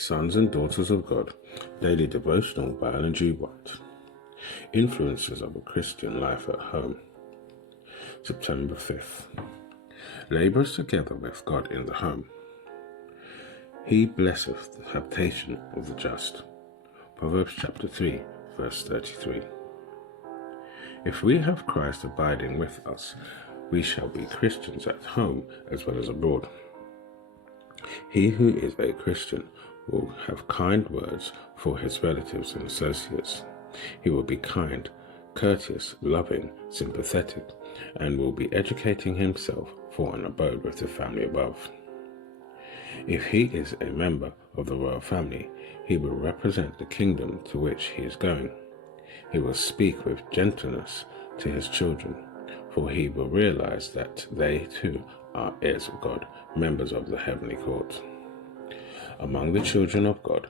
Sons and Daughters of God, Daily Devotional by Ellen G. White. Influences of a Christian Life at Home. September 5th. Labours together with God in the home. He blesseth the habitation of the just. Proverbs chapter 3, verse 33. If we have Christ abiding with us, we shall be Christians at home as well as abroad. He who is a Christian will have kind words for his relatives and associates. He will be kind, courteous, loving, sympathetic, and will be educating himself for an abode with the family above. If he is a member of the royal family, he will represent the kingdom to which he is going. He will speak with gentleness to his children, for he will realize that they too are heirs of God, members of the heavenly court. Among the children of God,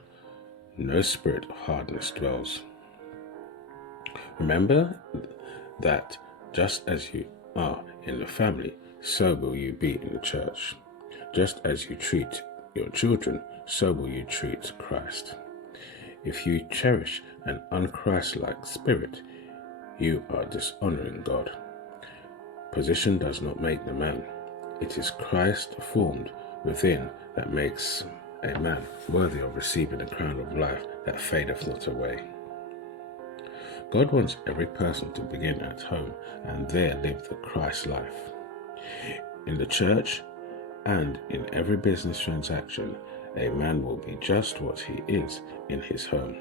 no spirit of hardness dwells. Remember that just as you are in the family, so will you be in the church. Just as you treat your children, so will you treat Christ. If you cherish an unchristlike spirit, you are dishonoring God. Position does not make the man. It is Christ formed within that makes a man worthy of receiving the crown of life that fadeth not away. God wants every person to begin at home and there live the Christ life. In the church and in every business transaction, a man will be just what he is in his home.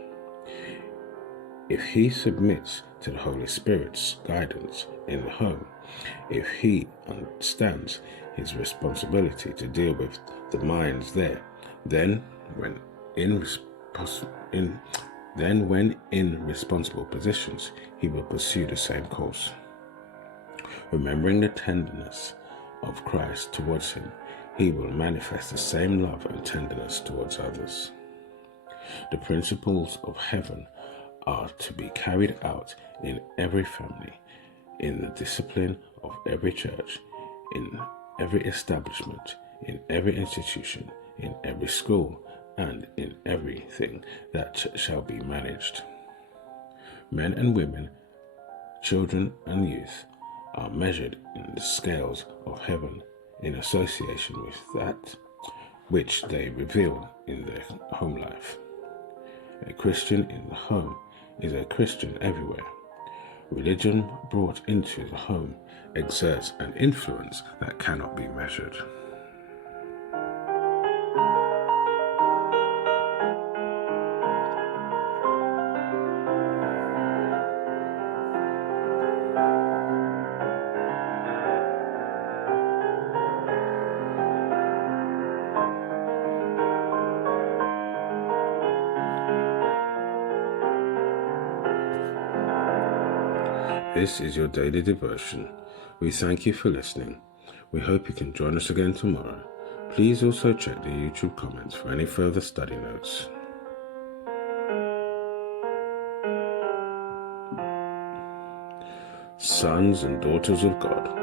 If he submits to the Holy Spirit's guidance in the home, if he understands his responsibility to deal with the minds there, then when in responsible positions, he will pursue the same course. Remembering the tenderness of Christ towards him, he will manifest the same love and tenderness towards others. The principles of heaven are to be carried out in every family, in the discipline of every church, in every establishment, in every institution, in every school, and in everything that shall be managed. Men and women, children and youth are measured in the scales of heaven in association with that which they reveal in their home life. A Christian in the home is a Christian everywhere. Religion brought into the home exerts an influence that cannot be measured. This is your daily devotion. We thank you for listening. We hope you can join us again tomorrow. Please also check the YouTube comments for any further study notes. Sons and Daughters of God.